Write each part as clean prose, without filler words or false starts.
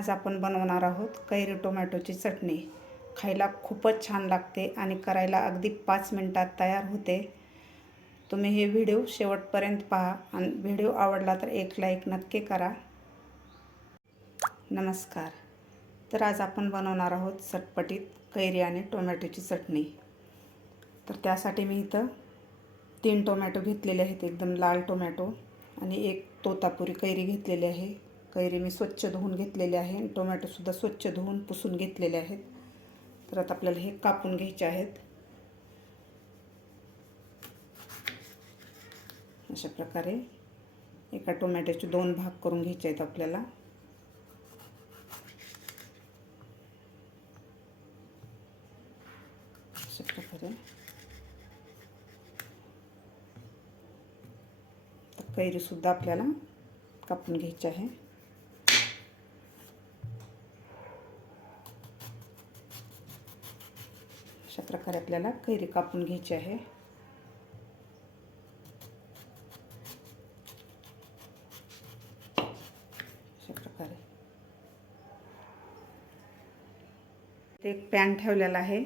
आज आपण बनवणार आहोत कैरी टोमॅटोची चटणी। खायला खूपच छान लागते आणि करायला अगदी 5 मिनिटात तयार होते। तुम्ही हे व्हिडिओ शेवटपर्यंत पहा आणि व्हिडिओ आवडला तर एक लाईक नक्की करा। नमस्कार। तर आज आपण बनवणार आहोत चटपटीत कैरी आणि टोमॅटोची चटणी। तर त्यासाठी मी इथं 3 टोमॅटो घेतलेले आहेत, एकदम लाल टोमॅटो, आणि एक तोतापुरी कैरी घेतलेली आहे। कैरी मी स्वच्छ धुवून घेतलेली आहे आणि टोमॅटो सुद्धा स्वच्छ धुवून पुसून घेतलेले आहेत। तर आता आपल्याला हे कापून घ्यायचे आहेत। अशा प्रकारे एका टोमॅटोचे 2 भाग करून घ्यायचे आहेत आपल्याला। अशा प्रकारे कैरी सुद्धा आपल्याला कापून घ्यायची आहे। अशा प्रकारे आपल्याला कैरी कापून घ्यायची आहे। अशा प्रकारे एक पॅन ठेवलेला आहे।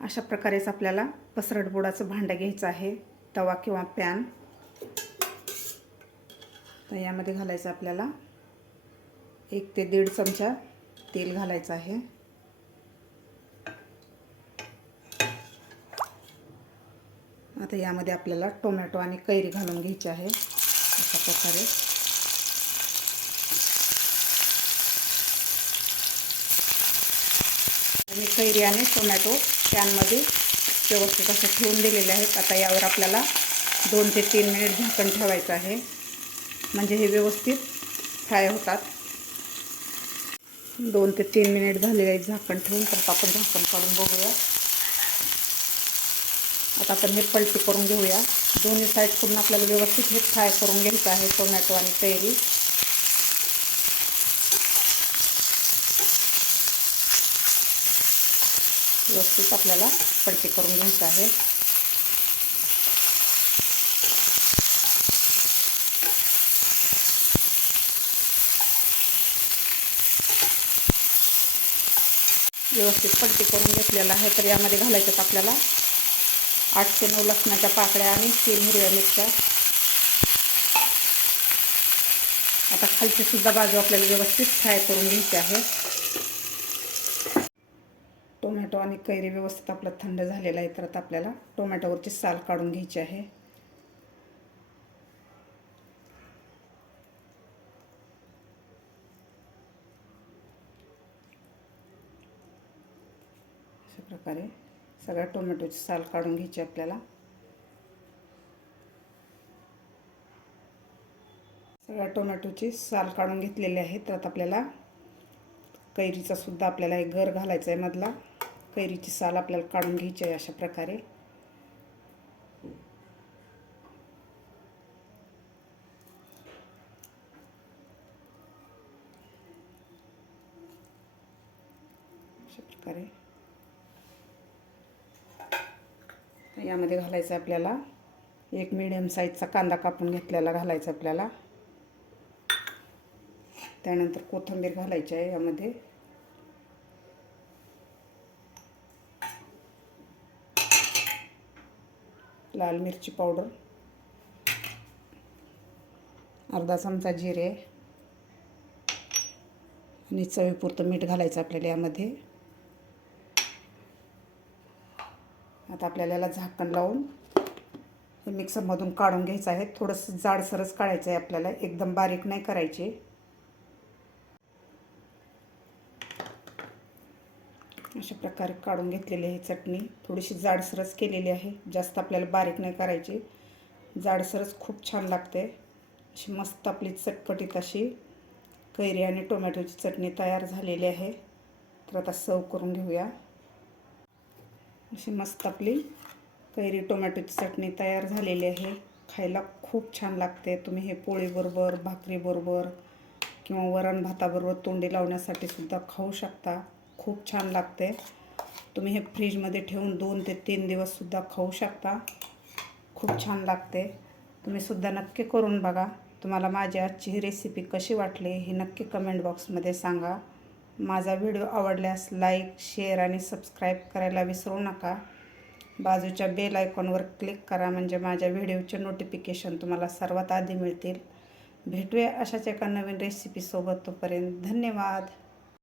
अशा प्रकारेच आपल्याला पसरट बुडाचं भांडं घ्यायचं आहे, तवा किंवा पॅन। तर यामध्ये घालायचं आपल्याला 1 ते 1.5 चमचा तेल घालायचं आहे। आता यामध्ये आपल्याला टोमॅटो आणि कैरी घालून घ्यायची आहे। अशा प्रकारे मी कैरी आणि टोमॅटो पॅनमध्ये व्यवस्थित असं ठेवून दिलेले आहेत। आता यावर आपल्याला 2 ते 3 मिनिट झाकण ठेवायचं आहे, म्हणजे हे व्यवस्थित फ्राय होतात। 2 ते 3 मिनिट झालेले आहेत झाकण ठेवून। तर आपण झाकण काढून बघूया। आता आपण हे पलटी करून घेऊया। दोन्ही साईडकडून आपल्याला व्यवस्थित हे फ्राय करून घ्यायचं आहे टोमॅटो आणि कैरी। व्यवस्थित आपल्याला पलटी करून घ्यायचं आहे। व्यवस्थित पलटी करून घेतलेला आहे। तर यामध्ये घालायचं आपल्याला 8 ते 9 लसणाच्या पाकळ्या आणि 3 हिरव्या मिरच्या। आता खालची सुद्धा बाजू आपल्याला व्यवस्थित फ्राय करून घ्यायची आहे। टोमॅटो आणि कैरी व्यवस्थित आपलं थंड झालेला आहे। तर आता आपल्याला टोमॅटोवरची साल काढून घ्यायची आहे। अशा प्रकारे सगळ्या टोमॅटोची साल काढून घ्यायची आपल्याला। सगळ्या टोमॅटोची साल काढून घेतलेली आहे। तर आता आपल्याला कैरीचा सुद्धा आपल्याला एक गर घालायचा आहे मधला। कैरीची साल आपल्याला काढून घ्यायची आहे अशा प्रकारे। अशा प्रकारे यामध्ये घालायचं आपल्याला एक मीडियम साईजचा कांदा कापून घेतलेला घालायचा आपल्याला। त्यानंतर कोथिंबीर घालायची आहे यामध्ये। लाल मिरची पावडर, अर्धा चमचा जिरे आणि चवीपुरतं मीठ घालायचं आपल्याला यामध्ये। आता आपल्याला याला झाकण लावून हे मिक्सरमधून काढून घ्यायचं आहे। थोडंसं जाडसरच काढायचं आहे आपल्याला, एकदम बारीक नाही करायचे। अशा प्रकारे काढून घेतलेली आहे चटणी। थोडीशी जाडसरच केलेली आहे, जास्त आपल्याला बारीक नाही करायची। जाडसरच खूप छान लागते। अशी मस्त आपली चटपटीत अशी कैरी आणि टोमॅटोची चटणी तयार झालेली आहे। तर आता सर्व करून घेऊया। अशी मस्त आपली कैरी टोमॅटोची चटणी तयार झालेली आहे। खायला खूप छान लागते। तुम्ही हे पोळीबरोबर, भाकरीबरोबर किंवा वरण भाताबरोबर तोंडी लावण्यासाठी सुद्धा खाऊ शकता। खूप छान लागते। तुम्ही हे फ्रीजमध्ये ठेवून 2 ते 3 दिवस सुद्धा खाऊ शकता। खूप छान लागते। तुम्ही सुद्धा नक्की करून बघा। तुम्हाला माझी आजची ही रेसिपी कशी वाटली हे नक्की कमेंट बॉक्समध्ये सांगा। माझा व्हिडिओ आवडल्यास लाईक, शेअर आणि सबस्क्राईब करायला विसरू नका. बाजूच्या बेल आयकॉनवर क्लिक करा म्हणजे माझ्या व्हिडिओचे नोटिफिकेशन तुम्हाला सर्वात आधी मिळतील. भेटूया अशाच एका नवीन रेसिपीसोबत. तोपर्यंत धन्यवाद.